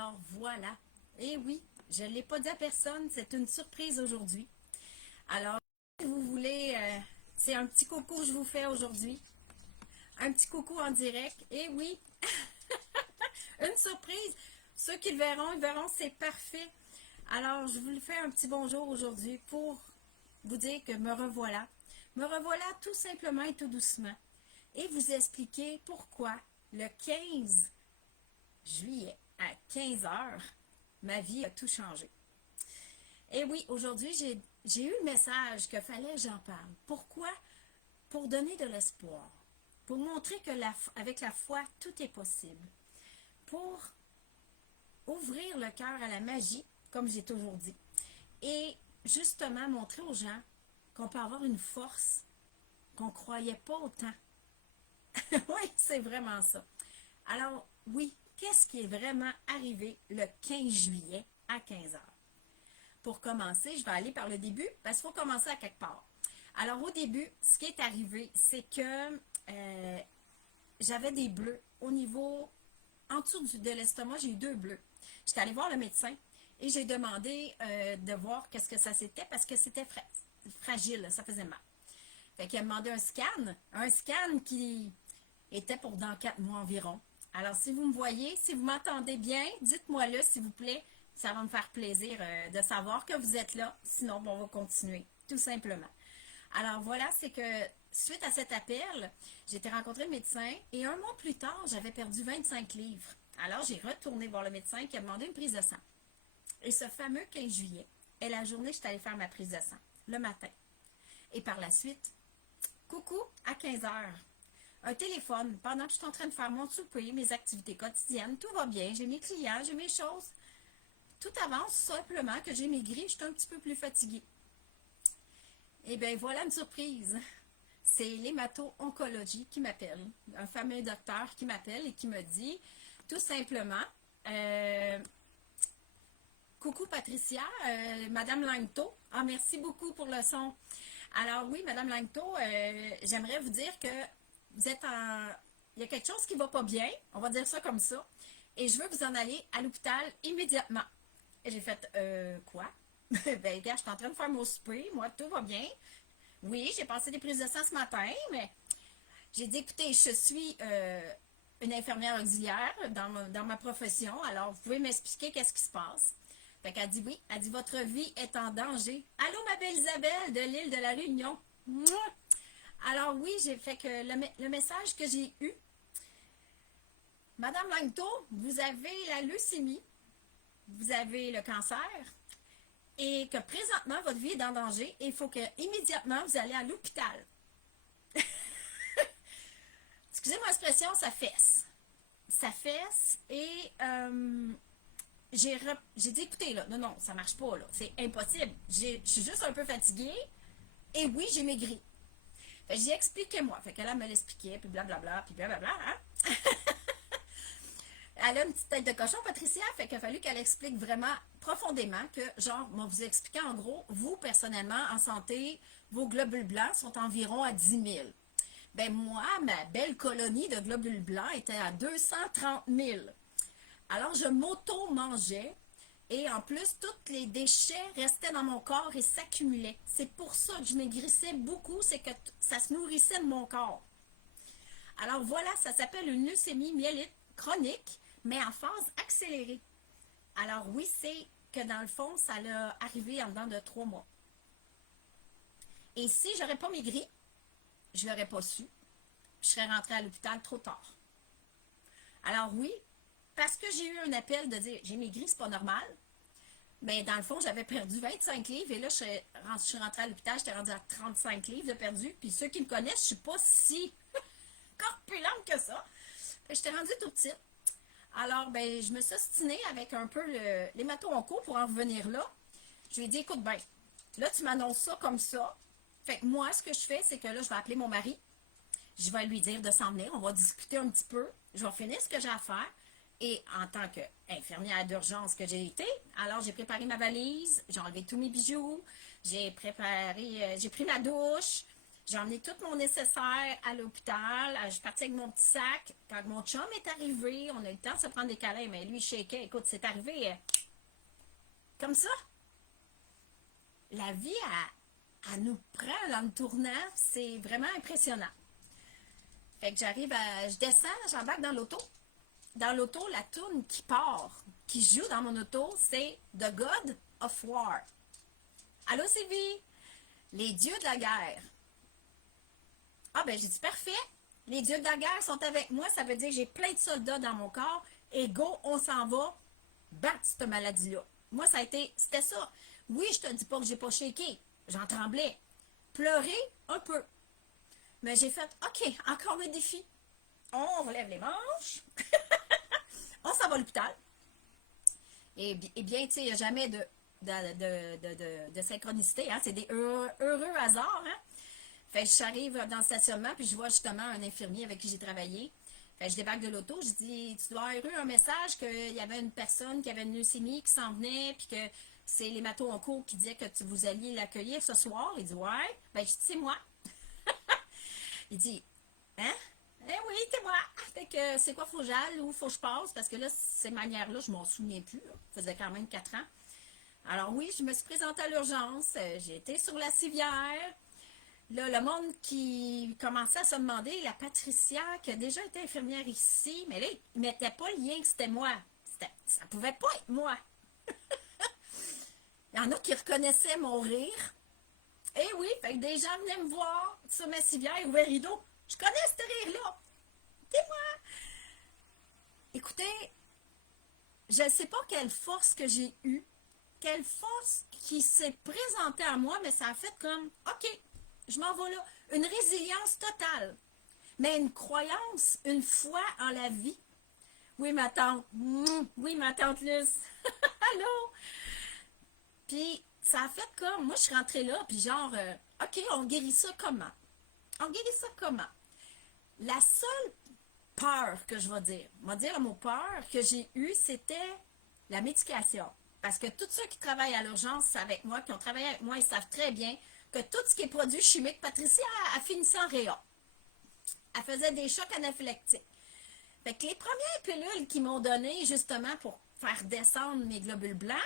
Alors voilà. Et oui, je ne l'ai pas dit à personne, c'est une surprise aujourd'hui. Alors, si vous voulez, c'est un petit coucou que je vous fais aujourd'hui. Un petit coucou en direct. Et oui, une surprise. Ceux qui le verront, ils verront, c'est parfait. Alors, je vous fais un petit bonjour aujourd'hui pour vous dire que me revoilà. Me revoilà tout simplement et tout doucement. Et vous expliquer pourquoi le 15 juillet à 15 heures, ma vie a tout changé. Et oui, aujourd'hui, j'ai eu le message qu'il fallait que j'en parle. Pourquoi? Pour donner de l'espoir. Pour montrer que avec la foi, tout est possible. Pour ouvrir le cœur à la magie, comme j'ai toujours dit. Et justement, montrer aux gens qu'on peut avoir une force qu'on ne croyait pas autant. Oui, c'est vraiment ça. Alors, oui, qu'est-ce qui est vraiment arrivé le 15 juillet à 15 heures? Pour commencer, je vais aller par le début, parce qu'il faut commencer à quelque part. Alors, au début, ce qui est arrivé, c'est que j'avais des bleus au niveau, en dessous de l'estomac, j'ai eu 2 bleus. J'étais allée voir le médecin et j'ai demandé de voir qu'est-ce que ça c'était, parce que c'était fragile, ça faisait mal. Fait qu'il a demandé un scan qui était pour dans 4 mois environ. Alors, si vous me voyez, si vous m'entendez bien, dites-moi-le, s'il vous plaît. Ça va me faire plaisir de savoir que vous êtes là. Sinon, bon, on va continuer, tout simplement. Alors, voilà, c'est que suite à cet appel, j'ai été rencontrer le médecin et un mois plus tard, j'avais perdu 25 livres. Alors, j'ai retourné voir le médecin qui a demandé une prise de sang. Et ce fameux 15 juillet est la journée que je suis allée faire ma prise de sang, le matin. Et par la suite, coucou, à 15 heures. Un téléphone, pendant que je suis en train de faire mon souper, mes activités quotidiennes, tout va bien, j'ai mes clients, j'ai mes choses. Tout avance simplement que j'ai maigri, je suis un petit peu plus fatiguée. Et bien voilà une surprise. C'est l'hémato-oncologie qui m'appelle, un fameux docteur qui m'appelle et qui me dit tout simplement coucou Patricia, Madame Langto. Ah, merci beaucoup pour le son. Alors oui, Madame Langto, j'aimerais vous dire que vous êtes en... Il y a quelque chose qui ne va pas bien, on va dire ça comme ça, et je veux vous en aller à l'hôpital immédiatement. Et j'ai fait, quoi? Ben, gars, je suis en train de faire mon souper, moi, tout va bien. Oui, j'ai passé des prises de sang ce matin, mais j'ai dit, écoutez, je suis une infirmière auxiliaire dans ma profession, alors vous pouvez m'expliquer qu'est-ce qui se passe. Fait qu'elle dit oui, elle dit, votre vie est en danger. Allô, ma belle Isabelle de l'île de la Réunion. Mouah! Alors oui, j'ai fait que le message que j'ai eu, Madame Langto, vous avez la leucémie, vous avez le cancer, et que présentement, votre vie est en danger et il faut que immédiatement vous allez à l'hôpital. Excusez-moi l'expression, ça fesse. Ça fesse et j'ai dit, écoutez, là, non, non, ça marche pas, là. C'est impossible. Je suis juste un peu fatiguée et oui, j'ai maigri. Fait que j'ai expliqué-moi. Fait qu'elle me l'expliquait, puis blablabla, puis blablabla, hein. Elle a une petite tête de cochon, Patricia, fait qu'il a fallu qu'elle explique vraiment profondément que, genre, moi, vous expliquer en gros, vous, personnellement, en santé, vos globules blancs sont environ à 10 000. Ben moi, ma belle colonie de globules blancs était à 230 000. Alors, je m'auto-mangeais et en plus, tous les déchets restaient dans mon corps et s'accumulaient. C'est pour ça que je maigrissais beaucoup, c'est que ça se nourrissait de mon corps. Alors voilà, ça s'appelle une leucémie myélite chronique, mais en phase accélérée. Alors oui, c'est que dans le fond, ça l'a arrivé en dedans de 3 mois. Et si j'aurais pas maigri, je l'aurais pas su. Je serais rentrée à l'hôpital trop tard. Alors oui, parce que j'ai eu un appel de dire j'ai maigri, c'est pas normal. Mais dans le fond, j'avais perdu 25 livres et là, je suis rentrée à l'hôpital, j'étais rendue à 35 livres de perdu. Puis ceux qui me connaissent, je suis pas si corpulente que ça. J'étais rendue tout petite. Alors, ben, je me suis ostinée avec un peu l'hémato-onco pour en revenir là. Je lui ai dit, écoute, ben, là, tu m'annonces ça comme ça. Fait que moi, ce que je fais, c'est que là, je vais appeler mon mari. Je vais lui dire de s'en venir. On va discuter un petit peu. Je vais finir ce que j'ai à faire. Et en tant qu'infirmière d'urgence que j'ai été, alors j'ai préparé ma valise, j'ai enlevé tous mes bijoux, j'ai pris ma douche, J'ai emmené tout mon nécessaire à l'hôpital. Je suis partie avec mon petit sac. Quand mon chum est arrivé, on a eu le temps de se prendre des câlins, mais lui, il shakeait. Écoute, c'est arrivé comme ça. La vie, elle nous prend dans le tournant. C'est vraiment impressionnant. Fait que je descends, j'embarque dans l'auto. Dans l'auto, la tourne qui part, qui joue dans mon auto, c'est The God of War. Allô, Sylvie? Les dieux de la guerre. Ah, ben, j'ai dit parfait. Les dieux de la guerre sont avec moi. Ça veut dire que j'ai plein de soldats dans mon corps. Et go, on s'en va battre cette maladie-là. Moi, c'était ça. Oui, je te dis pas que j'ai pas shaké. J'en tremblais. Pleurer un peu. Mais j'ai fait, OK, encore le défi. On relève les manches. On s'en va à l'hôpital. Et bien, tu sais, il n'y a jamais de synchronicité. Hein? C'est des heureux hasards. Hein? Fait que j'arrive dans le stationnement, puis je vois justement un infirmier avec qui j'ai travaillé. Fait que je débarque de l'auto, je dis, tu dois avoir eu un message qu'il y avait une personne qui avait une leucémie qui s'en venait, puis que c'est l'hémato-onco qui disait que vous alliez l'accueillir ce soir. Il dit, ouais. Ben, je dis, c'est moi. Il dit, hein? Eh oui, c'est moi. Fait que c'est quoi, faut que j'aille ou faut que je passe? Parce que là, ces manières-là, je m'en souviens plus. Là. Ça faisait quand même 4 ans. Alors oui, je me suis présentée à l'urgence. J'ai été sur la civière. Là, le monde qui commençait à se demander, la Patricia, qui a déjà été infirmière ici, mais là, il ne mettait pas le lien que c'était moi. Ça pouvait pas être moi. Il y en a qui reconnaissaient mon rire. Eh oui, fait que des gens venaient me voir sur ma civière, ouvert rideau. Je connais ce rire-là. C'est moi. Écoutez, je ne sais pas quelle force que j'ai eue, quelle force qui s'est présentée à moi, mais ça a fait comme, OK, je m'en vais là. Une résilience totale. Mais une croyance, une foi en la vie. Oui, ma tante. Oui, ma tante Luce. Allô? Puis, ça a fait comme, moi, je suis rentrée là, puis genre, OK, on guérit ça comment? On guérit ça comment? La seule peur que je vais dire, le mot peur que j'ai eu, c'était la médication. Parce que tous ceux qui travaillent à l'urgence avec moi, qui ont travaillé avec moi, ils savent très bien que tout ce qui est produit chimique, Patricia a fini en réa. Elle faisait des chocs anaphylactiques. Fait que les premières pilules qu'ils m'ont données, justement, pour faire descendre mes globules blancs,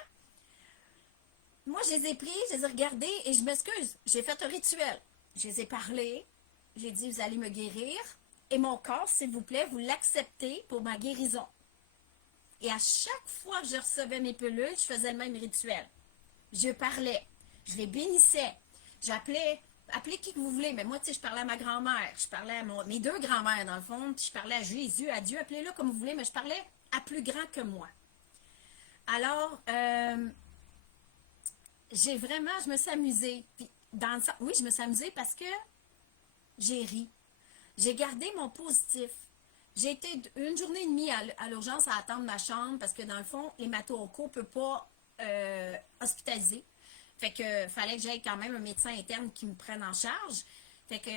moi, je les ai pris, je les ai regardés et je m'excuse. J'ai fait un rituel. Je les ai parlé. J'ai dit, vous allez me guérir. Et mon corps, s'il vous plaît, vous l'acceptez pour ma guérison. Et à chaque fois que je recevais mes pilules, je faisais le même rituel. Je parlais. Je les bénissais. Appelez qui que vous voulez, mais moi, tu sais, je parlais à ma grand-mère. Je parlais à mes 2 grands-mères, dans le fond. Puis je parlais à Jésus, à Dieu. Appelez-le comme vous voulez, mais je parlais à plus grand que moi. Alors, je me suis amusée. Puis oui, je me suis amusée parce que j'ai ri. J'ai gardé mon positif. J'ai été une journée et demie à l'urgence à attendre ma chambre parce que dans le fond, l'hémato-onco ne peut pas hospitaliser. Fait que fallait que j'aille quand même un médecin interne qui me prenne en charge. Fait que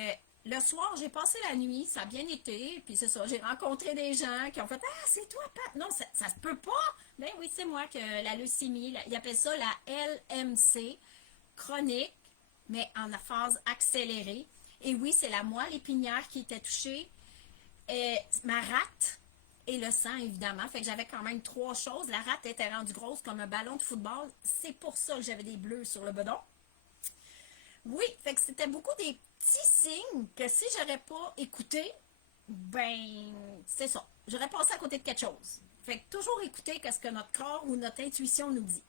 le soir, j'ai passé la nuit, ça a bien été, puis c'est ça, j'ai rencontré des gens qui ont fait « Ah, c'est toi, Pat! » Non, ça se peut pas! Ben oui, c'est moi que la leucémie, ils appellent ça la LMC, chronique, mais en phase accélérée. Et oui, c'est la moelle épinière qui était touchée, ma rate et le sang, évidemment. Fait que j'avais quand même 3 choses. La rate était rendue grosse comme un ballon de football. C'est pour ça que j'avais des bleus sur le bedon. Oui, fait que c'était beaucoup des petits signes que si j'aurais pas écouté, ben, c'est ça. J'aurais passé à côté de quelque chose. Fait que toujours écouter ce que notre corps ou notre intuition nous dit.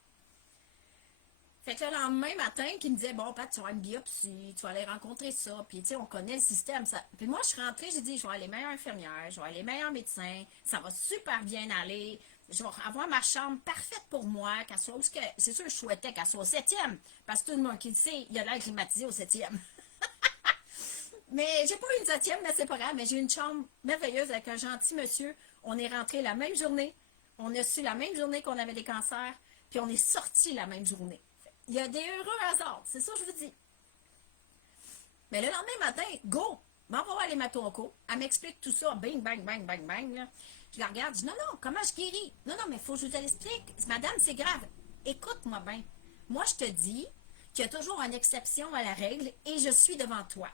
Fait que le lendemain matin, qui me disait, bon, Pat, tu vas avoir une biopsie, tu vas aller rencontrer ça, puis tu sais, on connaît le système. Ça. Puis moi, je suis rentrée, j'ai dit, je vais avoir les meilleures infirmières, je vais avoir les meilleurs médecins, ça va super bien aller, je vais avoir ma chambre parfaite pour moi, qu'elle soit où c'est sûr, je souhaitais qu'elle soit au 7e, parce que tout le monde qui le sait, il y a l'air climatisé au 7e. Mais j'ai pas eu une 7e, mais c'est pas grave, mais j'ai une chambre merveilleuse avec un gentil monsieur. On est rentré la même journée, on a su la même journée qu'on avait des cancers, puis on est sorti la même journée. Il y a des heureux hasards, c'est ça que je vous dis. Mais le lendemain matin, go! M'en va voir l'hémato-onco. Elle m'explique tout ça, bang, bang, bang, bang, bang. Là. Je la regarde, je dis, non, non, comment je guéris? Non, non, mais il faut que je vous l'explique. Madame, c'est grave. Écoute-moi bien. Moi, je te dis qu'il y a toujours une exception à la règle et je suis devant toi.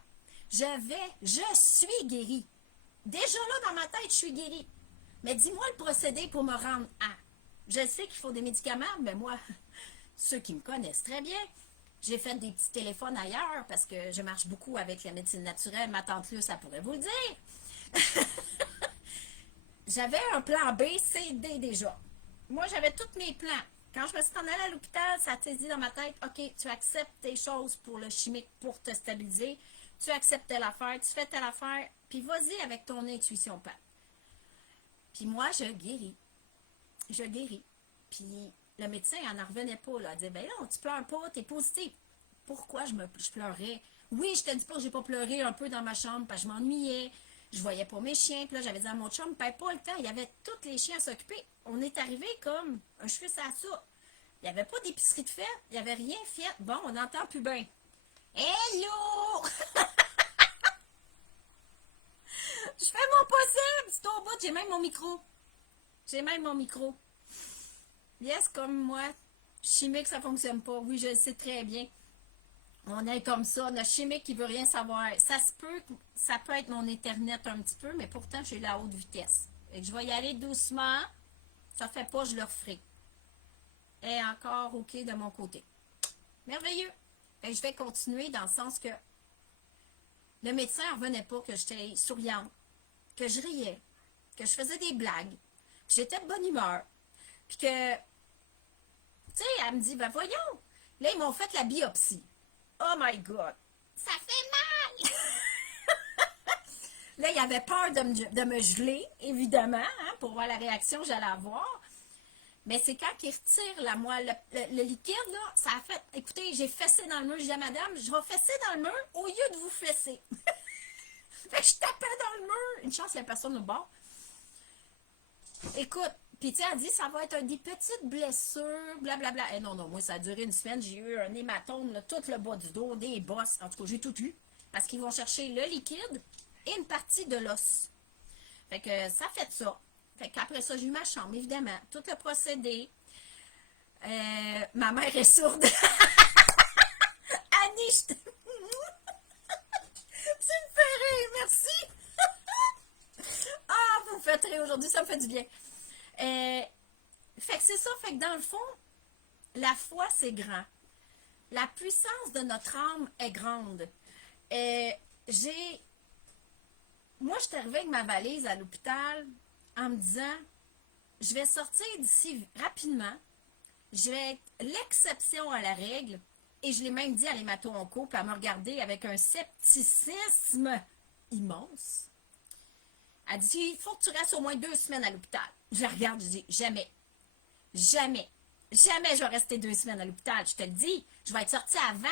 Je suis guérie. Déjà là, dans ma tête, je suis guérie. Mais dis-moi le procédé pour me rendre à. Je sais qu'il faut des médicaments, mais moi, ceux qui me connaissent très bien, j'ai fait des petits téléphones ailleurs parce que je marche beaucoup avec la médecine naturelle. Ma tante Luce, ça pourrait vous le dire. J'avais un plan B, C, D déjà. Moi, j'avais tous mes plans. Quand je me suis en allée à l'hôpital, ça s'est dit dans ma tête, OK, tu acceptes tes choses pour le chimique pour te stabiliser. Tu acceptes telle affaire, tu fais telle affaire, puis vas-y avec ton intuition, Pat. Puis moi, je guéris. Je guéris. Puis le médecin en revenait pas, là. Il disait, ben non, tu pleures pas, t'es positif. Pourquoi je pleurais? Oui, je te dis pas que j'ai pas pleuré un peu dans ma chambre, parce que je m'ennuyais. Je voyais pas mes chiens. Puis là, j'avais dit à mon chum, perds pas le temps. Il y avait tous les chiens à s'occuper. On est arrivé comme un cheveu à ça. Il n'y avait pas d'épicerie de fête. Il n'y avait rien fait. Bon, on n'entend plus bien. Hello! Je fais mon possible! C'est au bout, j'ai même mon micro. J'ai même mon micro. Yes, comme moi. Chimique, ça fonctionne pas. Oui, je le sais très bien. On est comme ça. Notre chimique qui veut rien savoir. Ça peut être mon Internet un petit peu, mais pourtant, j'ai la haute vitesse. Et je vais y aller doucement. Ça fait pas, je le referai. Et encore OK de mon côté. Merveilleux. Et je vais continuer dans le sens que le médecin ne revenait pas que j'étais souriante, que je riais, que je faisais des blagues, que j'étais de bonne humeur. Puis que, tu sais, elle me dit, ben voyons. Là, ils m'ont fait la biopsie. Oh my God. Ça fait mal! Là, il avait peur de me geler, évidemment, hein, pour voir la réaction que j'allais avoir. Mais c'est quand ils retirent la moelle, le liquide, là, ça a fait. Écoutez, j'ai fessé dans le mur. Je dis à madame, je vais fesser dans le mur au lieu de vous fesser. Fait que je tapais dans le mur. Une chance, il n'y a personne au bord. Écoute, puis tu sais, elle dit, ça va être des petites blessures, blablabla. Eh non, non, moi, ça a duré une semaine. J'ai eu un hématome, là, tout le bas du dos, des bosses. En tout cas, j'ai tout eu. Parce qu'ils vont chercher le liquide et une partie de l'os. Fait que ça fait ça. Fait qu'après ça, j'ai eu ma chambre, évidemment. Tout le procédé. Ma mère est sourde. Annie, je te... Tu me fais rire, merci. Ah, vous me faites rire aujourd'hui, ça me fait du bien. Fait que c'est ça, fait que dans le fond, la foi, c'est grand. La puissance de notre âme est grande. J'ai... Moi, je suis arrivée avec ma valise à l'hôpital en me disant, je vais sortir d'ici rapidement. Je vais être l'exception à la règle. Et je l'ai même dit à l'hémato-onco, puis elle m'a regardé avec un scepticisme immense. Elle dit, il faut que tu restes au moins 2 semaines à l'hôpital. Je la regarde, je dis, jamais, jamais, jamais je vais rester 2 semaines à l'hôpital. Je te le dis, je vais être sortie avant.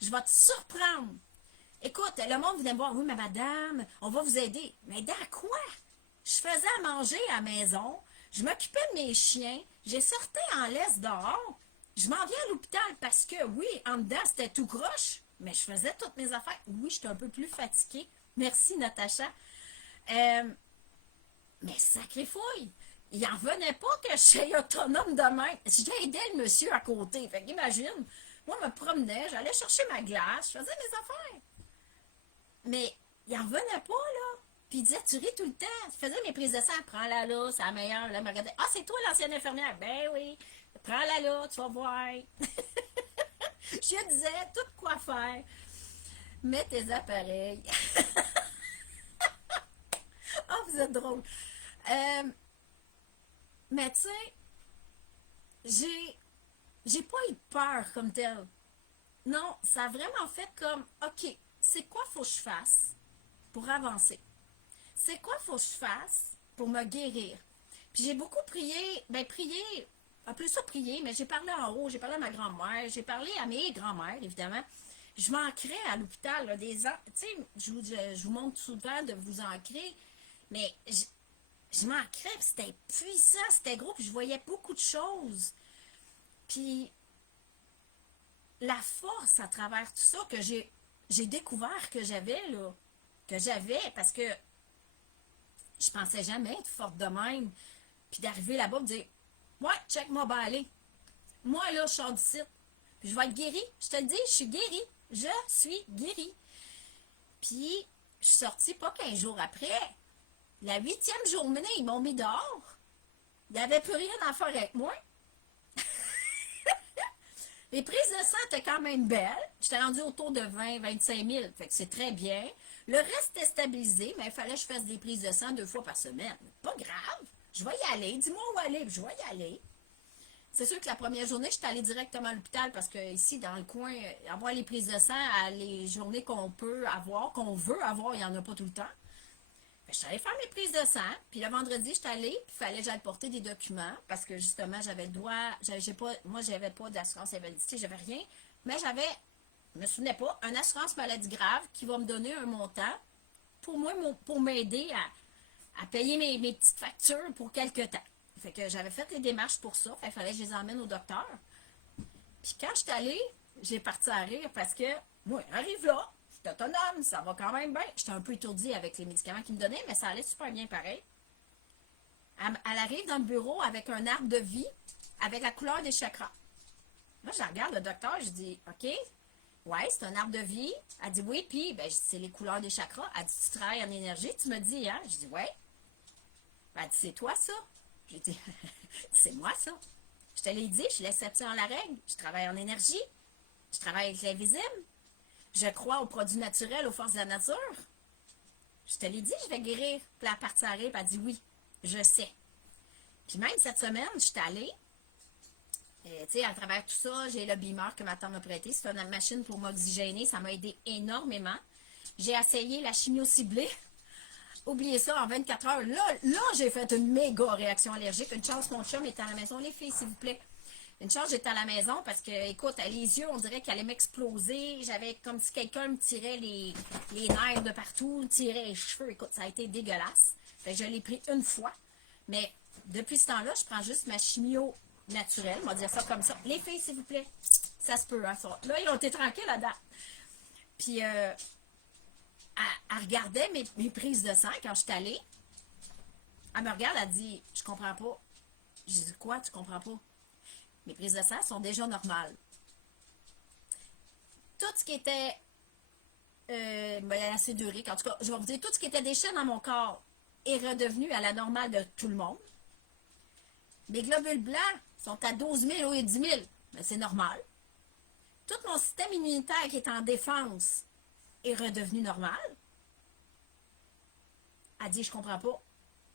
Je vais te surprendre. Écoute, le monde venait me voir, oui, mais madame, on va vous aider. Mais dans quoi? Je faisais à manger à la maison, je m'occupais de mes chiens, j'ai sorti en laisse dehors, je m'en viens à l'hôpital parce que, oui, en dedans, c'était tout croche, mais je faisais toutes mes affaires. Oui, j'étais un peu plus fatiguée. Merci, Natacha. Mais sacré fouille! Il en venait pas que je sois autonome de même. J'aidais le monsieur à côté. Fait qu'imagine, moi, je me promenais, j'allais chercher ma glace, je faisais mes affaires. Mais il en revenait pas, là. Puis il disait, tu ris tout le temps. Je faisais mes prises de sang, prends-la là, c'est la meilleure. Là, il me regardait, ah, c'est toi l'ancienne infirmière. Ben oui, prends-la là, tu vas voir. Je disais tout quoi faire. Mets tes appareils. Ah, oh, vous êtes drôle. Mais tu sais, j'ai pas eu peur comme tel. Non, ça a vraiment fait comme, OK, c'est quoi faut que je fasse pour avancer? C'est quoi faut que je fasse pour me guérir? Puis j'ai beaucoup prié, ben prié, un peu ça prier, mais j'ai parlé en haut, j'ai parlé à ma grand-mère, j'ai parlé à mes grands-mères, évidemment. Je m'ancrais à l'hôpital, là, tu sais, je vous montre souvent de vous ancrer, mais je m'ancrais, c'était puissant, c'était gros, puis je voyais beaucoup de choses. Puis la force à travers tout ça que j'ai découvert que j'avais, là, que j'avais, parce que je pensais jamais être forte de même. Puis d'arriver là-bas et de dire, ouais, check moi, ben aller. Moi, là, je sors du site. Puis je vais être guérie. Je te le dis, je suis guérie. Je suis guérie. Puis, je suis sortie pas 15 jours après. La 8e journée, ils m'ont mis dehors. Il n'y avait plus rien à faire avec moi. Les prises de sang étaient quand même belles. J'étais rendue autour de 20-25 000. Fait que c'est très bien. Le reste était stabilisé, mais il fallait que je fasse des prises de sang 2 fois par semaine. Pas grave. Je vais y aller. Dis-moi où aller, puis je vais y aller. C'est sûr que la première journée, je suis allée directement à l'hôpital parce que ici, dans le coin, avoir les prises de sang à les journées qu'on peut avoir, qu'on veut avoir, il n'y en a pas tout le temps. Fait que je suis allée faire mes prises de sang, puis le vendredi, je suis allée, puis il fallait que j'aille porter des documents parce que justement, j'avais le droit, moi, j'avais pas d'assurance invalidité, j'avais rien, mais j'avais, je me souvenais pas, une assurance maladie grave qui va me donner un montant pour moi, pour m'aider à payer mes petites factures pour quelques temps. Fait que j'avais fait les démarches pour ça. Fait qu'il fallait que je les emmène au docteur. Puis quand je suis allée, j'ai parti à rire parce que, moi, arrive là, je suis autonome, ça va quand même bien. J'étais un peu étourdie avec les médicaments qu'ils me donnaient, mais ça allait super bien pareil. Elle arrive dans le bureau avec un arbre de vie, avec la couleur des chakras. Là, je regarde le docteur, je dis, OK, ouais, c'est un arbre de vie. Elle dit oui, puis ben, c'est les couleurs des chakras. Elle dit, tu travailles en énergie, tu me dis, hein? Je dis, ouais. Elle dit, c'est toi ça? J'ai dit, c'est moi ça. Je te l'ai dit, je suis l'exception à la règle. Je travaille en énergie. Je travaille avec l'invisible. Je crois aux produits naturels, aux forces de la nature. Je te l'ai dit, je vais guérir. Puis la partie arrive, elle dit oui, je sais. Puis même cette semaine, je suis allée. Tu sais, à travers tout ça, j'ai le Beamer que ma tante m'a prêté. C'est une machine pour m'oxygéner. Ça m'a aidé énormément. J'ai essayé la chimio ciblée. Oubliez ça, en 24 heures. Là, j'ai fait une méga réaction allergique. Une chance, mon chum était à la maison. Les filles, s'il vous plaît. Une chance, j'étais à la maison parce que, écoute, les yeux, on dirait qu'elle allait m'exploser. J'avais comme si quelqu'un me tirait les nerfs de partout, tirait les cheveux. Écoute, ça a été dégueulasse. Fait que je l'ai pris une fois. Mais depuis ce temps-là, je prends juste ma chimio naturelle. On va dire ça comme ça. Les filles, s'il vous plaît. Ça se peut, hein, ça. Là, ils ont été tranquilles là-dedans. Puis, elle regardait mes prises de sang quand je suis allée. Elle me regarde, elle dit, je comprends pas. J'ai dit, quoi, tu comprends pas? Mes prises de sang sont déjà normales. Tout ce qui était acide urique, en tout cas, je vais vous dire, tout ce qui était déchet dans mon corps est redevenu à la normale de tout le monde. Mes globules blancs sont à 12 000 ou 10 000. Mais c'est normal. Tout mon système immunitaire qui est en défense est redevenu normal. Elle dit, je comprends pas.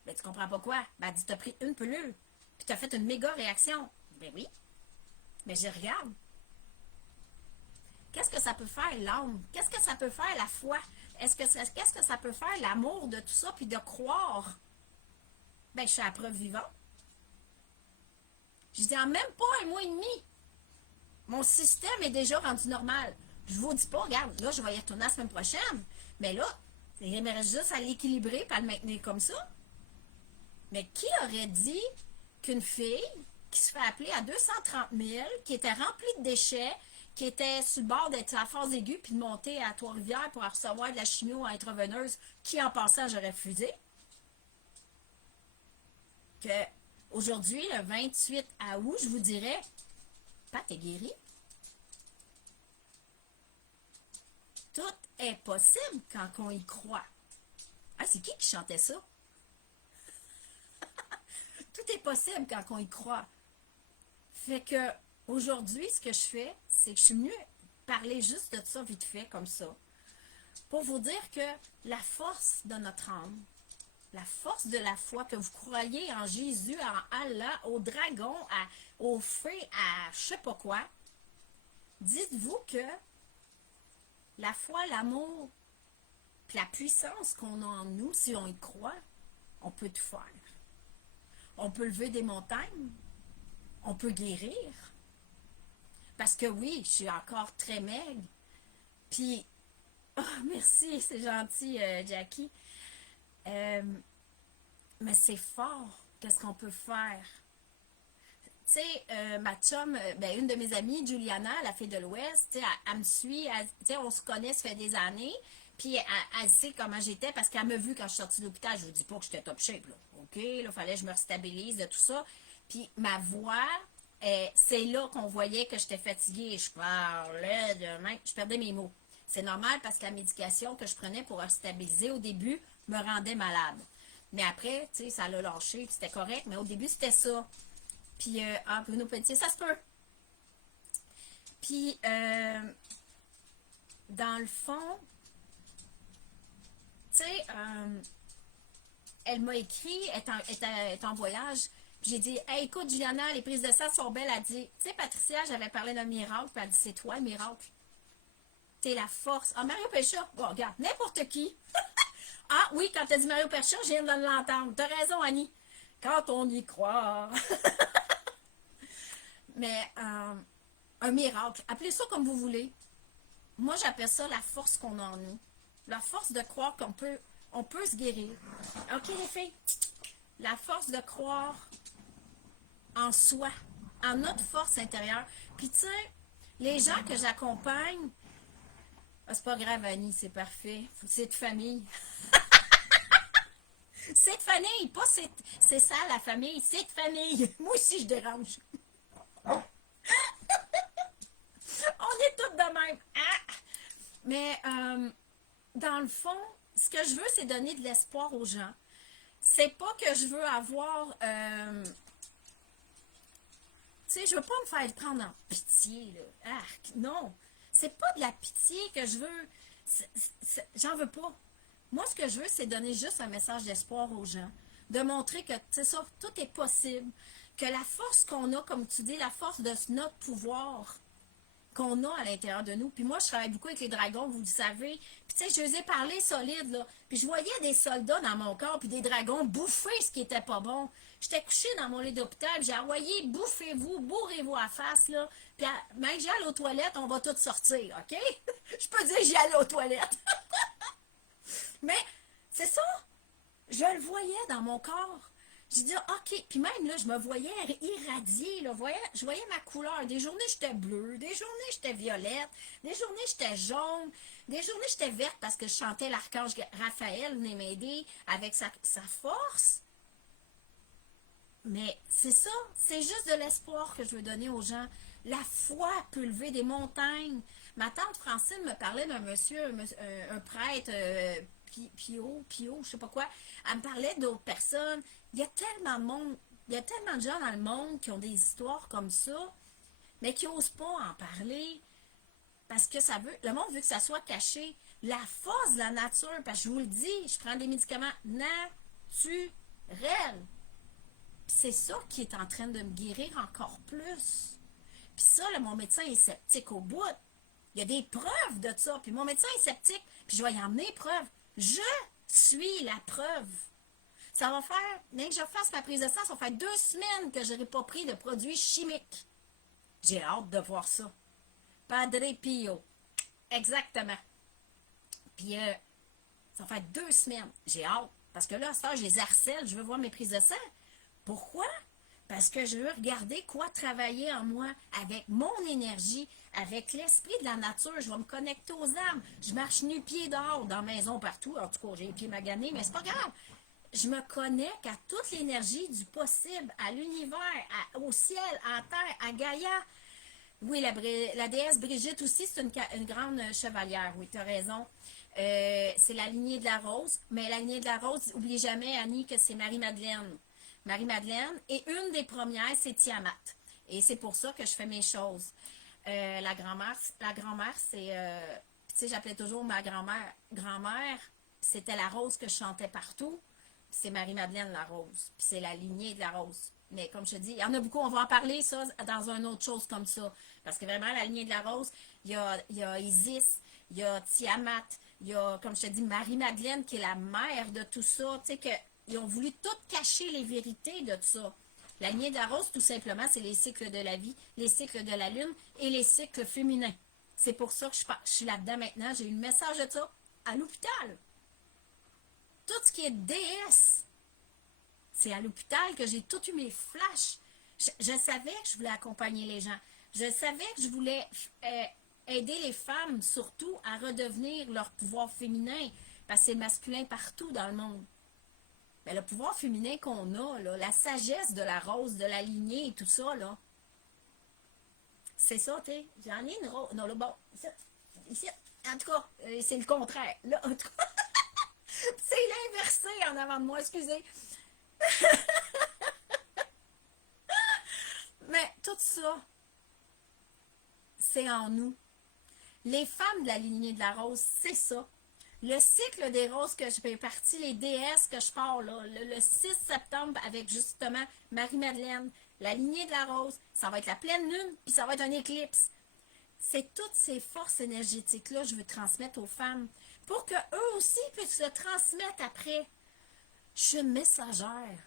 Ben, tu comprends pas quoi? Ben, elle dit, t'as pris une pilule, puis t'as fait une méga réaction. Ben oui. Mais je regarde. Qu'est-ce que ça peut faire l'âme? Qu'est-ce que ça peut faire la foi? Qu'est-ce que ça peut faire l'amour de tout ça, puis de croire? Ben, je suis à la preuve vivante. Je dis, en même pas un mois et demi, mon système est déjà rendu normal. Je vous dis pas, regarde, là, je vais y retourner la semaine prochaine. Mais là, il me reste juste à l'équilibrer et à le maintenir comme ça. Mais qui aurait dit qu'une fille qui se fait appeler à 230 000, qui était remplie de déchets, qui était sur le bord d'être à la phase aiguë puis de monter à Trois-Rivières pour recevoir de la chimio intraveineuse, qui en passant j'aurais refusé, que aujourd'hui, le 28 août, je vous dirais, Pat est guéri. Tout est possible quand on y croit. Ah, c'est qui chantait ça? Tout est possible quand on y croit. Fait que aujourd'hui, ce que je fais, c'est que je suis venue parler juste de ça vite fait, comme ça, pour vous dire que la force de notre âme, la force de la foi, que vous croyez en Jésus, en Allah, au dragon, au feu, à je sais pas quoi, dites-vous que la foi, l'amour, puis la puissance qu'on a en nous, si on y croit, on peut tout faire. On peut lever des montagnes, on peut guérir. Parce que oui, je suis encore très maigre. Puis, oh, merci, c'est gentil, Jackie. Mais c'est fort, qu'est-ce qu'on peut faire? Tu sais, ma chum, ben, une de mes amies, Juliana, la fille de l'Ouest, tu sais, elle me suit, tu sais, on se connaît, ça fait des années, puis elle sait comment j'étais parce qu'elle m'a vu quand je suis sortie de l'hôpital. Je vous dis pas que j'étais top shape, là. OK, là, il fallait que je me restabilise de tout ça. Puis ma voix, c'est là qu'on voyait que j'étais fatiguée. Je parlais de même, je perdais mes mots. C'est normal parce que la médication que je prenais pour stabiliser au début me rendait malade. Mais après, tu sais, ça l'a lâché, puis c'était correct. Mais au début, c'était ça. Puis, Bruno Pelletier, ça se peut. Puis, dans le fond, tu sais, elle m'a écrit, elle est en voyage. Puis j'ai dit, hey, écoute, Juliana, les prises de sang sont belles. Elle dit, tu sais, Patricia, j'avais parlé d'un miracle. Puis elle dit, c'est toi le miracle. T'es la force. Ah, Mario Pécha. Bon, regarde, n'importe qui. Ah oui, quand t'as dit Mario Pécha, je viens de l'entendre. T'as raison, Annie. Quand on y croit. Mais un miracle. Appelez ça comme vous voulez. Moi, j'appelle ça la force qu'on a en nous. La force de croire on peut se guérir. OK, les filles? La force de croire en soi, en notre force intérieure. Puis, tu sais, les gens que j'accompagne, ah, c'est pas grave, Annie, c'est parfait. C'est de famille. C'est de famille, pas c'est ça la famille, c'est de famille. Moi aussi, je dérange. On est toutes de même. Ah! Mais dans le fond, ce que je veux, c'est donner de l'espoir aux gens. C'est pas que je veux avoir... tu sais, je veux pas me faire prendre en pitié, là. Arc, non. C'est pas de la pitié que je veux. J'en veux pas. Moi, ce que je veux, c'est donner juste un message d'espoir aux gens. De montrer que, c'est ça, tout est possible. Que la force qu'on a, comme tu dis, la force de notre pouvoir, qu'on a à l'intérieur de nous. Puis moi, je travaille beaucoup avec les dragons, vous le savez. Puis tu sais, je les ai parlé solide, là. Puis je voyais des soldats dans mon corps, puis des dragons bouffer ce qui était pas bon. J'étais couchée dans mon lit d'hôpital, j'ai envoyé, bouffez-vous, bourrez-vous à face, là. Puis même j'y allais aux toilettes, on va toutes sortir, OK? Je peux dire que j'y allais aux toilettes. Mais c'est ça. Je le voyais dans mon corps. J'ai dit, OK. Puis même, là, je me voyais irradier. Là. Je voyais ma couleur. Des journées, j'étais bleue. Des journées, j'étais violette. Des journées, j'étais jaune. Des journées, j'étais verte parce que je chantais l'archange Raphaël venait m'aider avec sa force. Mais c'est ça. C'est juste de l'espoir que je veux donner aux gens. La foi peut lever des montagnes. Ma tante Francine me parlait d'un monsieur, un prêtre, Pio, je sais pas quoi. Elle me parlait d'autres personnes. Il y a tellement de monde, il y a tellement de gens dans le monde qui ont des histoires comme ça, mais qui n'osent pas en parler parce que le monde veut que ça soit caché. La force de la nature, parce que je vous le dis, je prends des médicaments naturels. Puis c'est ça qui est en train de me guérir encore plus. Puis ça, là, mon médecin est sceptique au bout. Il y a des preuves de ça. Puis mon médecin est sceptique. Puis je vais y emmener preuve. Je suis la preuve. Ça va faire, dès que je fasse ma prise de sang, ça va faire 2 semaines que je n'aurai pas pris de produits chimiques. J'ai hâte de voir ça. Padre Pio. Exactement. Puis, ça va faire 2 semaines. J'ai hâte. Parce que là, à ce temps, je les harcèle. Je veux voir mes prises de sang. Pourquoi? Parce que je veux regarder quoi travailler en moi avec mon énergie, avec l'esprit de la nature. Je vais me connecter aux âmes. Je marche nu-pied dehors, dans la maison, partout. En tout cas, j'ai les pieds maganés, mais c'est pas grave. Je me connecte à toute l'énergie du possible, à l'univers, au ciel, à la terre, à Gaïa. Oui, la déesse Brigitte aussi, c'est une grande chevalière. Oui, tu as raison. C'est la lignée de la rose. Mais la lignée de la rose, n'oubliez jamais, Annie, que c'est Marie-Madeleine. Marie-Madeleine. Et une des premières, c'est Tiamat. Et c'est pour ça que je fais mes choses. La grand-mère, c'est... tu sais, j'appelais toujours ma grand-mère, c'était la rose que je chantais partout. C'est Marie-Madeleine la rose. Puis c'est la lignée de la rose. Mais comme je te dis, il y en a beaucoup. On va en parler, ça, dans une autre chose comme ça. Parce que vraiment, la lignée de la rose, il y a Isis, il y a Tiamat, il y a, comme je te dis, Marie-Madeleine qui est la mère de tout ça. Tu sais, ils ont voulu tout cacher les vérités de tout ça. La lignée de la rose, tout simplement, c'est les cycles de la vie, les cycles de la lune et les cycles féminins. C'est pour ça que je suis là-dedans maintenant. J'ai eu le message de ça à l'hôpital. Tout ce qui est déesse, c'est à l'hôpital que j'ai tout eu mes flashs. Je savais que je voulais accompagner les gens. Je savais que je voulais aider les femmes, surtout, à redevenir leur pouvoir féminin. Parce que c'est masculin partout dans le monde. Mais le pouvoir féminin qu'on a, là, la sagesse de la rose, de la lignée et tout ça, là, c'est ça, tu sais. J'en ai une rose. Non, là, bon, ici. En tout cas, c'est le contraire. Là, en tout cas, c'est l'inversé en avant de moi, excusez. Mais tout ça, c'est en nous. Les femmes de la lignée de la rose, c'est ça. Le cycle des roses que je fais partie, les déesses que je pars là, le 6 septembre avec justement Marie-Madeleine, la lignée de la rose, ça va être la pleine lune, puis ça va être un éclipse. C'est toutes ces forces énergétiques-là que je veux transmettre aux femmes pour qu'eux aussi puissent se transmettre après. Je suis une messagère.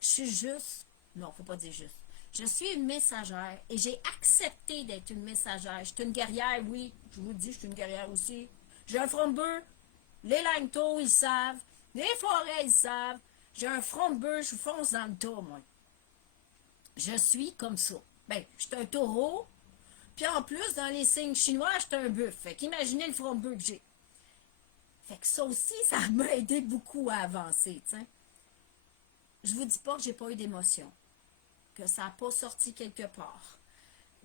Je suis juste. Non, faut pas dire juste. Je suis une messagère et j'ai accepté d'être une messagère. Je suis une guerrière, oui. Je vous le dis, je suis une guerrière aussi. J'ai un front de bœuf. Les Langto, ils savent. Les forêts, ils savent. J'ai un front de bœuf, je fonce dans le tas, moi. Je suis comme ça. Ben, je suis un taureau. Puis en plus, dans les signes chinois, je suis un bœuf. Fait qu'imaginez le front de bœuf que j'ai. Fait que ça aussi, ça m'a aidé beaucoup à avancer, tu sais. Je vous dis pas que j'ai pas eu d'émotion, que ça n'a pas sorti quelque part,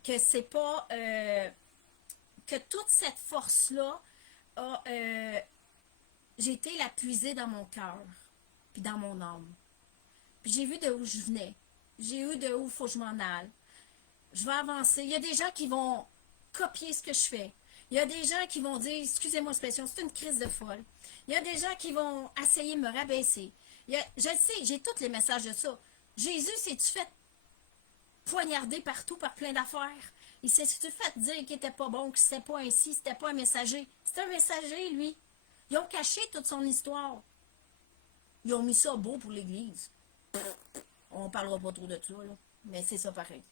que c'est pas que toute cette force-là a j'ai été la puiser dans mon cœur, puis dans mon âme. Puis j'ai vu de où je venais. J'ai vu de où il faut que je m'en aille. Je vais avancer. Il y a des gens qui vont copier ce que je fais. Il y a des gens qui vont dire, excusez-moi l'expression, c'est une crise de folle. Il y a des gens qui vont essayer de me rabaisser. Je le sais, j'ai tous les messages de ça. Jésus, s'est-tu fait poignarder partout par plein d'affaires? Il s'est-tu fait dire qu'il n'était pas bon, que c'était pas ainsi, c'était pas un messager? C'est un messager, lui. Ils ont caché toute son histoire. Ils ont mis ça beau pour l'Église. On parlera pas trop de ça, là. Mais c'est ça pareil.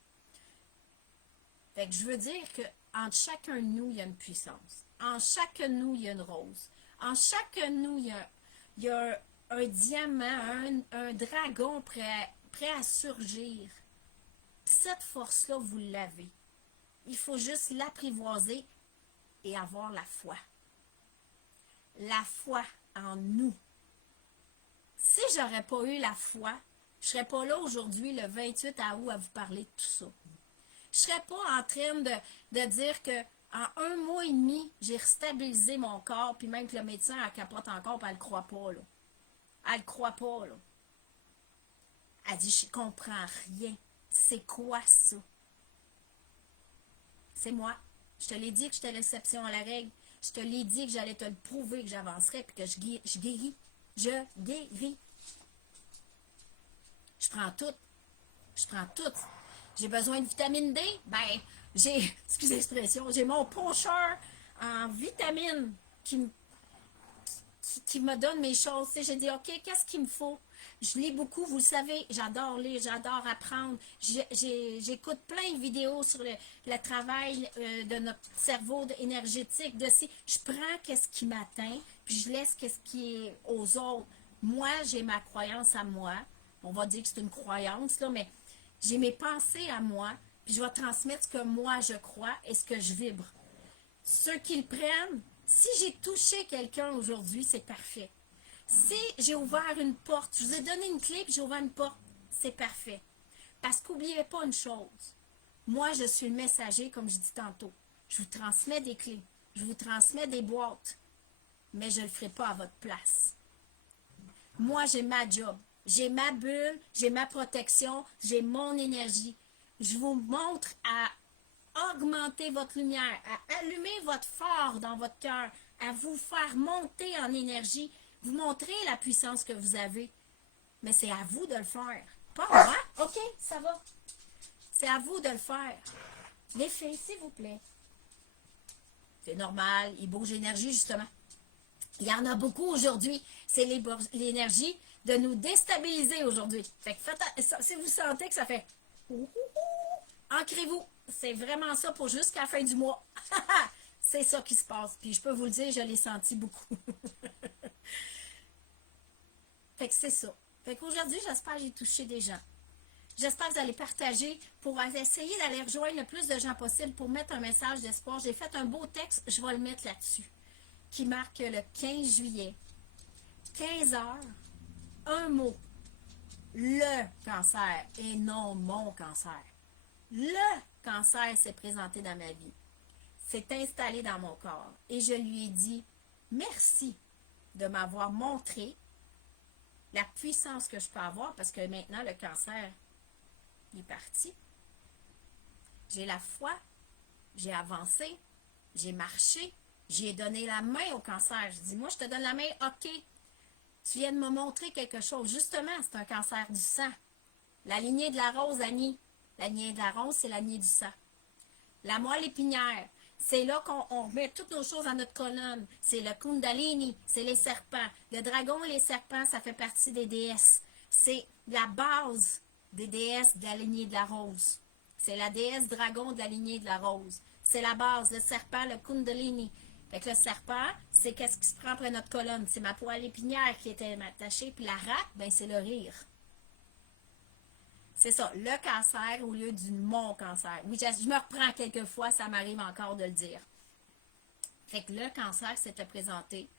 Fait que je veux dire que entre chacun de nous, il y a une puissance. En chacun de nous, il y a une rose. En chacun de nous, il y a un diamant, un dragon prêt à surgir. Puis cette force-là, vous l'avez. Il faut juste l'apprivoiser et avoir la foi. La foi en nous. Si j'aurais pas eu la foi, je serais pas là aujourd'hui, le 28 août, à vous parler de tout ça. Je serais pas en train de dire que en 1 mois et demi, j'ai restabilisé mon corps, puis même que le médecin, elle capote encore, puis elle le croit pas, là. Elle le croit pas, là. Elle dit, je comprends rien. C'est quoi ça? C'est moi. Je te l'ai dit que j'étais l'exception à la règle. Je te l'ai dit que j'allais te le prouver, que j'avancerais, puis que je guéris. Je guéris. Je prends tout. Je prends tout. J'ai besoin de vitamine D. Ben, excusez l'expression, j'ai mon poncheur en vitamines qui me donne mes choses. J'ai dit, OK, qu'est-ce qu'il me faut? Je lis beaucoup, vous le savez, j'adore lire, j'adore apprendre. J'écoute plein de vidéos sur le travail de notre cerveau énergétique. Je prends qu'est-ce qui m'atteint, puis je laisse qu'est-ce qui est aux autres. Moi, j'ai ma croyance à moi. On va dire que c'est une croyance, là, mais j'ai mes pensées à moi, puis je vais transmettre ce que moi je crois et ce que je vibre. Ceux qui le prennent, si j'ai touché quelqu'un aujourd'hui, c'est parfait. Si j'ai ouvert une porte, je vous ai donné une clé puis j'ai ouvert une porte, c'est parfait. Parce qu'oubliez pas une chose. Moi, je suis le messager, comme je dis tantôt. Je vous transmets des clés. Je vous transmets des boîtes. Mais je ne le ferai pas à votre place. Moi, j'ai ma job. J'ai ma bulle, j'ai ma protection, j'ai mon énergie. Je vous montre à augmenter votre lumière, à allumer votre phare dans votre cœur, à vous faire monter en énergie, vous montrer la puissance que vous avez. Mais c'est à vous de le faire. Pas moi. OK, ça va. C'est à vous de le faire. Les filles, s'il vous plaît. C'est normal, il bouge l'énergie, justement. Il y en a beaucoup aujourd'hui. C'est l'énergie de nous déstabiliser aujourd'hui. Fait que si vous sentez que ça fait ancrez-vous. C'est vraiment ça pour jusqu'à la fin du mois. C'est ça qui se passe. Puis je peux vous le dire, je l'ai senti beaucoup. Fait que c'est ça. Fait qu'aujourd'hui, j'espère que j'ai touché des gens. J'espère que vous allez partager pour essayer d'aller rejoindre le plus de gens possible pour mettre un message d'espoir. J'ai fait un beau texte, je vais le mettre là-dessus, qui marque le 15 juillet, 15 heures, un mot, le cancer et non mon cancer. Le cancer s'est présenté dans ma vie. s'est installé dans mon corps. Et je lui ai dit, merci de m'avoir montré la puissance que je peux avoir, parce que maintenant, le cancer, il est parti. J'ai la foi, j'ai avancé, j'ai marché, j'ai donné la main au cancer. Je dis, moi, je te donne la main, OK, tu viens de me montrer quelque chose. Justement, c'est un cancer du sang. La lignée de la rose, Annie. La lignée de la rose, c'est la lignée du sang. La moelle épinière, c'est là qu'on met toutes nos choses dans notre colonne. C'est le Kundalini, c'est les serpents. Le dragon et les serpents, ça fait partie des déesses. C'est la base des déesses de la lignée de la rose. C'est la déesse dragon de la lignée de la rose. C'est la base, le serpent, le Kundalini. Fait que le serpent, c'est qu'est-ce qui se prend après notre colonne. C'est ma poêle épinière qui était attachée. Puis la rate, ben c'est le rire. C'est ça, le cancer au lieu du mon cancer. Oui, je me reprends quelquefois, ça m'arrive encore de le dire. Fait que le cancer s'était présenté,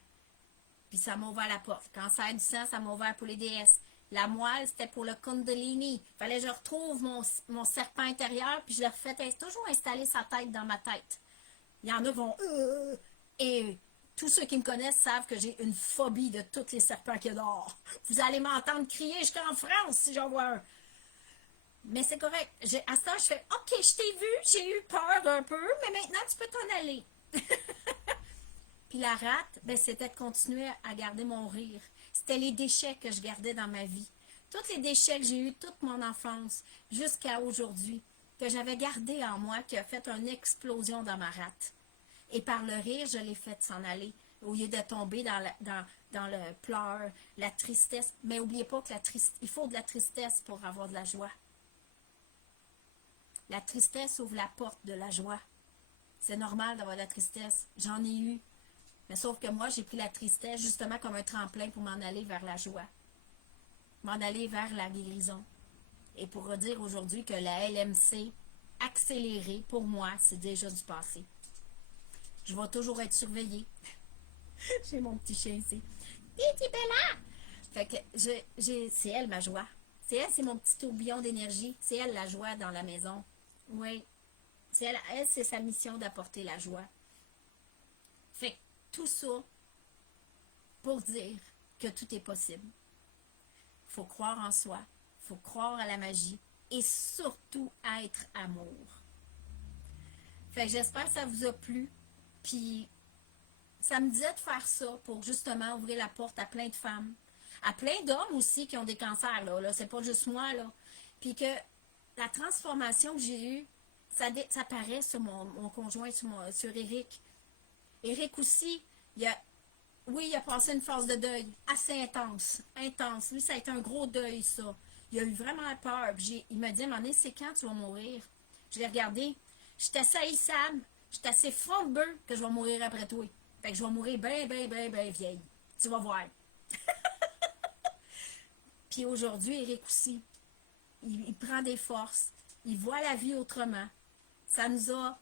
puis ça m'a ouvert la porte. Cancer du sang, ça m'a ouvert pour les déesses. La moelle, c'était pour le Kundalini. Fallait que je retrouve mon serpent intérieur, puis je le refais toujours installer sa tête dans ma tête. Il y en a qui vont et tous ceux qui me connaissent savent que j'ai une phobie de tous les serpents qu'il y a dehors. Vous allez m'entendre crier jusqu'en France si j'en vois un. Mais c'est correct. À ce temps, je fais OK, je t'ai vu, j'ai eu peur un peu, mais maintenant tu peux t'en aller. Puis la rate, ben, c'était de continuer à garder mon rire. C'était les déchets que je gardais dans ma vie. Tous les déchets que j'ai eus toute mon enfance jusqu'à aujourd'hui, que j'avais gardé en moi, qui a fait une explosion dans ma rate. Et par le rire, je l'ai fait s'en aller, au lieu de tomber dans le pleur, la tristesse. Mais n'oubliez pas que il faut de la tristesse pour avoir de la joie. La tristesse ouvre la porte de la joie. C'est normal d'avoir de la tristesse. J'en ai eu. Mais sauf que moi, j'ai pris la tristesse justement comme un tremplin pour m'en aller vers la joie. M'en aller vers la guérison. Et pour redire aujourd'hui que la LMC accélérée, pour moi, c'est déjà du passé. Je vais toujours être surveillée. J'ai mon petit chien ici. Titi Bella! Fait que c'est elle ma joie. C'est elle, c'est mon petit tourbillon d'énergie. C'est elle la joie dans la maison. Oui. C'est elle c'est sa mission d'apporter la joie. Fait que tout ça pour dire que tout est possible. Il faut croire en soi. Il faut croire à la magie. Et surtout être amour. Fait que j'espère que ça vous a plu. Puis ça me disait de faire ça pour justement ouvrir la porte à plein de femmes. À plein d'hommes aussi qui ont des cancers. Là, c'est pas juste moi. Là. Puis que la transformation que j'ai eue, ça paraît sur mon conjoint, sur Eric. Eric aussi, il a passé une phase de deuil assez intense. Intense. Lui, ça a été un gros deuil, ça. Il a eu vraiment peur. Il m'a dit, Mané, c'est quand tu vas mourir? Je l'ai regardé. Je suis assez haïssable. Je suis assez fondeux que je vais mourir après toi. Fait que je vais mourir bien, bien, bien, bien vieille. Tu vas voir. Puis aujourd'hui, Eric aussi, il prend des forces. Il voit la vie autrement. Ça nous a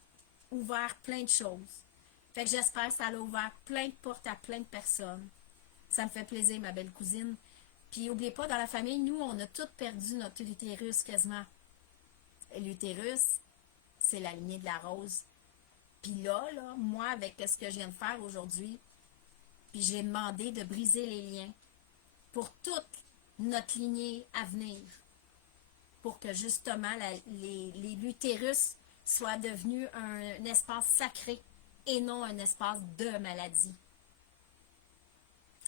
ouvert plein de choses. Fait que j'espère que ça a ouvert plein de portes à plein de personnes. Ça me fait plaisir, ma belle cousine. Puis n'oubliez pas, dans la famille, nous, on a tous perdu notre utérus quasiment. L'utérus, c'est la lignée de la rose. Puis là, moi, avec ce que je viens de faire aujourd'hui, puis j'ai demandé de briser les liens pour toute notre lignée à venir. Pour que justement l'utérus soit devenu un espace sacré et non un espace de maladie.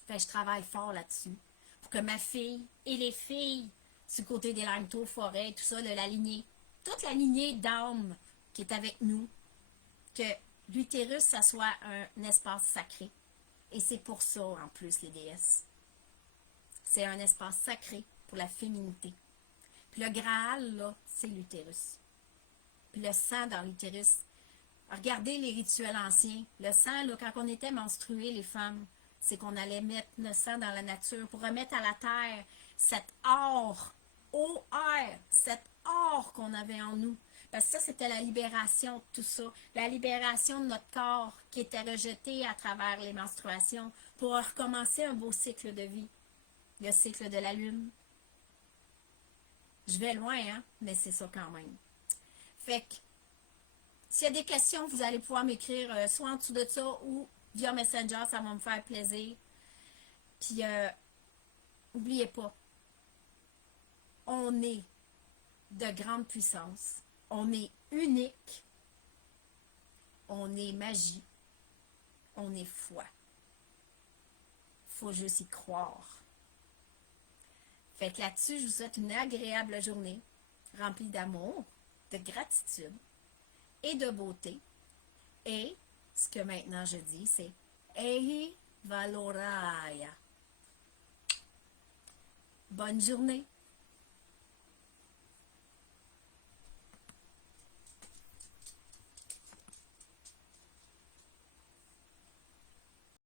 Fait que je travaille fort là-dessus. Pour que ma fille et les filles du côté des Langto, Forêt, tout ça, de la lignée, toute la lignée d'âme qui est avec nous, que l'utérus, ça soit un espace sacré. Et c'est pour ça, en plus, les déesses. C'est un espace sacré pour la féminité. Puis le Graal, là, c'est l'utérus. Puis le sang dans l'utérus. Regardez les rituels anciens. Le sang, là, quand on était menstruées, les femmes, c'est qu'on allait mettre le sang dans la nature pour remettre à la terre cet or, O-R, cet or qu'on avait en nous. Parce que ça, c'était la libération de tout ça. La libération de notre corps qui était rejeté à travers les menstruations pour recommencer un beau cycle de vie. Le cycle de la lune. Je vais loin, hein, mais c'est ça quand même. Fait que S'il y a des questions, vous allez pouvoir m'écrire soit en dessous de ça ou via Messenger, ça va me faire plaisir. Puis, n'oubliez pas, on est de grande puissance. On est unique. On est magie. On est foi. Faut juste y croire. Fait que là-dessus, je vous souhaite une agréable journée, remplie d'amour, de gratitude et de beauté. Et ce que maintenant je dis, c'est Ehi Valoraya. Bonne journée!